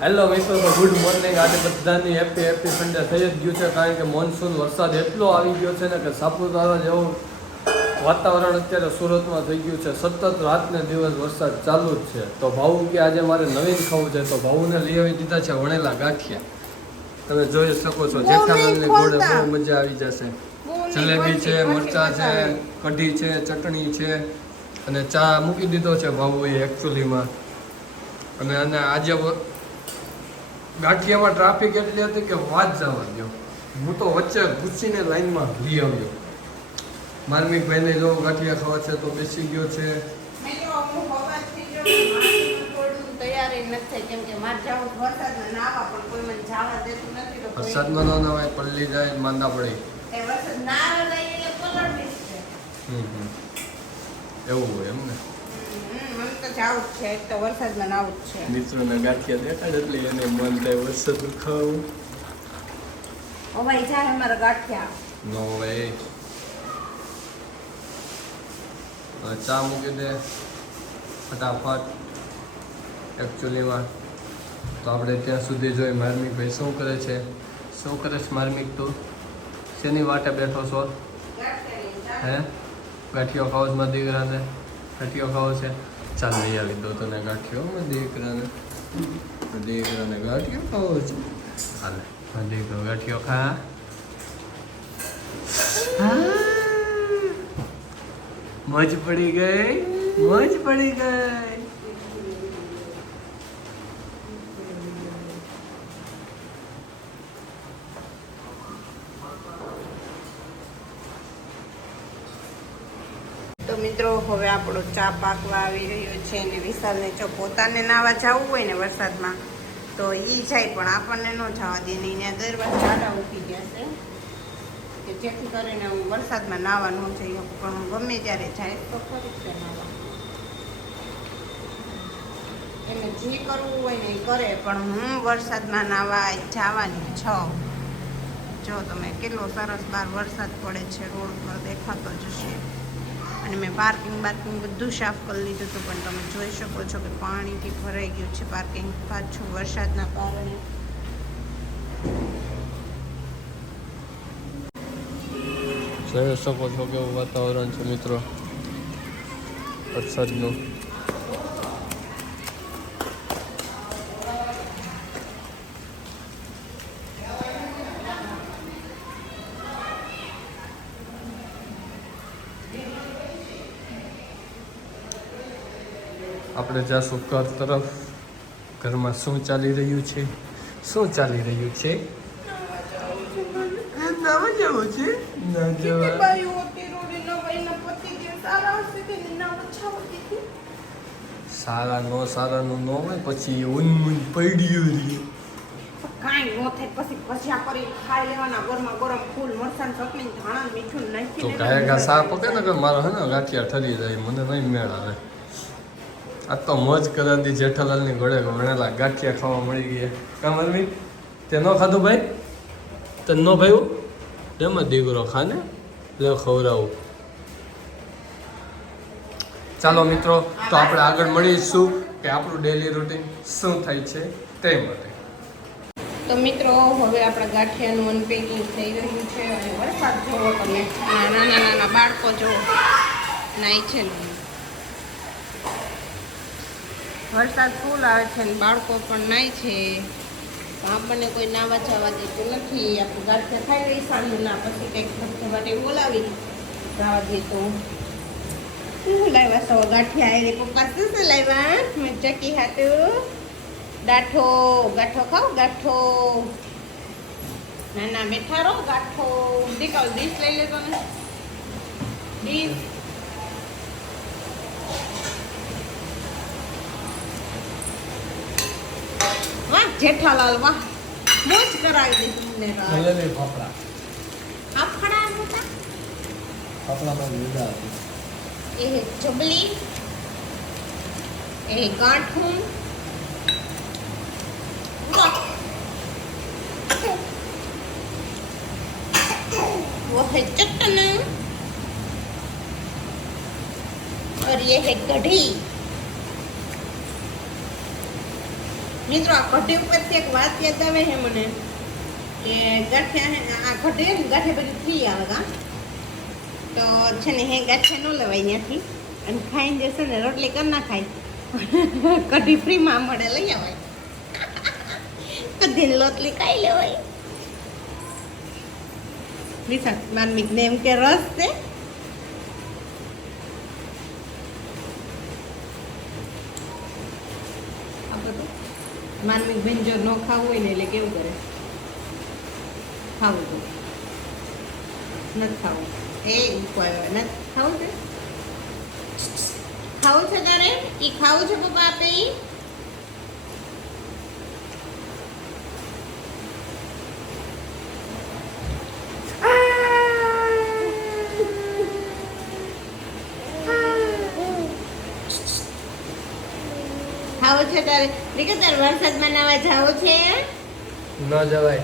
Hello મિત્રો, તો good morning. આજે બધાની હેપી સન્ડે થઈ જ ગયું છે, કારણ કે મોન્સૂન વરસાદ એટલો આવી ગયો છે ને કે સાપુતારા જેવું વાતાવરણ અત્યારે સુરતમાં થઈ ગયું છે. સતત રાતને દિવસ વરસાદ ચાલુ જ છે. તો ભાઉ કે આજે મારે નવીન ખાવું છે, તો ભાઉને લઈ આવી દીધા છે વણેલા ગાંઠિયા. તમે જોઈ શકો છો, જેઠાલાલની ઘોડે બહુ મજા આવી જશે. જલેબી છે, મરચાં છે, કઢી છે, ચટણી છે અને ચા મૂકી દીધો છે ભાઉએ એકચ્યુઅલીમાં. અને આજે ગાંઠિયામાં ટ્રાફિક એટલી હતી કે વાત જવા દો. હું તો વચ્ચે ઘૂસીને લાઈનમાં લઈ આવ્યો. માર્મિકભાઈને જો ગાંઠિયા ખાવા છે તો બેસી ગયો છે. વરસાદમાં ન નવાય, પલ્લી જાય માંદા પડે. એવું હોય એમ ને. મિત્રોને ગાંઠિયા દેખાડ એટલે એને મન થાય વરસાદ ખાવું. નો ભાઈ, ચા મૂકી દે ફટાફટ. એકચ્યુઅલીમાં તો આપણે ત્યાં સુધી જોઈ માર્મિકભાઈ શું કરે છે. શું કરે છે માર્મિક? તું શેની વાટે બેઠો છો? હે, ગાંઠિયો ખાવો છે મારા દીકરાને? ગાંઠિયો ખાવો છે? ચાલ લઈ આવી દો તને ગાંઠિયો. દીકરાને ગાંઠિયો ખાવો છે? હાલે દીકરો ગાંઠિયો ખા. મોજ પડી ગઈ, મોજ પડી ગઈ. તો મિત્રો, હવે આપણો ચા પાકવા આવી રહ્યો છે અને વિશાલને જો પોતાને નાવા જવું હોય ને વરસાદમાં તો એ જાય, પણ આપણને ન જવા દે ને. એને દરવાજ જાડા ઉઠી ગયા છે કે જેથી કરીને હું વરસાદમાં નાવા ન જઈ શકું, પણ હું ગમે ત્યારે જાય તો ખરી છે નાવા. એને જે કરવું હોય ને એ કરે, પણ હું વરસાદમાં નાવા જવાની છું. જો તમે કેટલો સરસ બહાર વરસાદ પડે છે, રોડ પર દેખાતો જ હશે. અને મેં પાર્કિંગ બધું સાફ કરી લીધું હતું, પણ તમે જોઈ શકો છો કે પાણીથી ભરાઈ ગયું છે પાર્કિંગ, પાછું વરસાદના કારણે. જોઈ શકો છો કેવું વાતાવરણ છે મિત્રો વરસાદનું. આપણે જાશું ઘર તરફ. ઘરમાં શું ચાલી રહ્યું છે? શું ચાલી રહ્યું છે? નાવા જવું છે? ના જવા. સારા નો સારાનું ન હોય, પછી ઊન પડ્યું રહી. કાંઈ ન થાય, પછી ભજીયા કરી ખાઈ લેવાના, ગરમા ગરમ ફૂલ મરચાં ચટણી ધાણા મીઠું નાખી તો કાંઈ સા પકે ને કે મારો હે ને ગાંઠિયા ઠરી જાય, મને નહીં મેળ આવે. આ તો મોજ કરાતી જેઠાલાલની ઘોડે વણેલા ગાંઠિયા ખાવા મળી ગયા. કામ મમ્મી તે ન ખાધું ભાઈ? તે ન ભાઈ એમાં દીકરો ખાને લે ખવડાવું. ચાલો મિત્રો, તો આપણે આગળ મળીશું કે આપણું ડેલી રૂટીન શું થાય છે તે માટે. તો મિત્રો, હવે આપણા ગાંઠિયાનું અનપેકિંગ થઈ રહ્યું છે અને વરસાદ જોવો તમે, નાના બાળકો જો નાય છે ને. વરસાદ ફૂલ આવે છે ને બાળકો પણ નાય છે. આપણને કોઈ નાવા જવા દેતું નથી. આપણે ગાંઠિયા ખાઈ લઈ સાંજના, પછી કંઈક માટે બોલાવી જવા દેતું. શું લાવ્યા સૌ ગાંઠિયા? એ પપ્પા શું લાવ્યા? મેં ચકી હાથું ગાંઠો ખાઓ, ગાંઠો. નાના બેઠા રહો, ગાંઠો. દીકરો ડીશ લઈ લેતો ને, ડીશ. વાહ જેઠાલાલ, વાહ, મોજ કરાવી દીધી ને. ફાફડા ફાફડા હતા, ફાફડામાં લીધા એ ચબલી, એ ગાંઠું, वो है चटना और ये है कढ़ी। મિત્રો આ કઢી ઉપરથી એક વાત યાદ આવે છે મને કે ગાંઠિયા હે આ કઢી ને ગાંઠિયા બધી ફ્રી આવે કા તો છે ને હે ગાંઠિયા ન લેવાય ત્યાંથી અને ખાઈને જશે ને રોટલી કરી ના ખાય કઢી ફ્રીમાં મળે લઈ આવાય કઢી લોટલી ખાઈ લેવાય વિશાખ માનમિક ને એમ કે રસ છે માનમિક બેન જો ન ખાવું હોય ને એટલે કેવું કરે ખાવું તો નથી ખાવું નથી ખાવું છે ખાવું છે તારે ઈ ખાવું છે પપ્પા આપે ઈ ખાવું છે તારે દીકરા તારે વરસાદમાં નાવા જાવું છે ન જવાય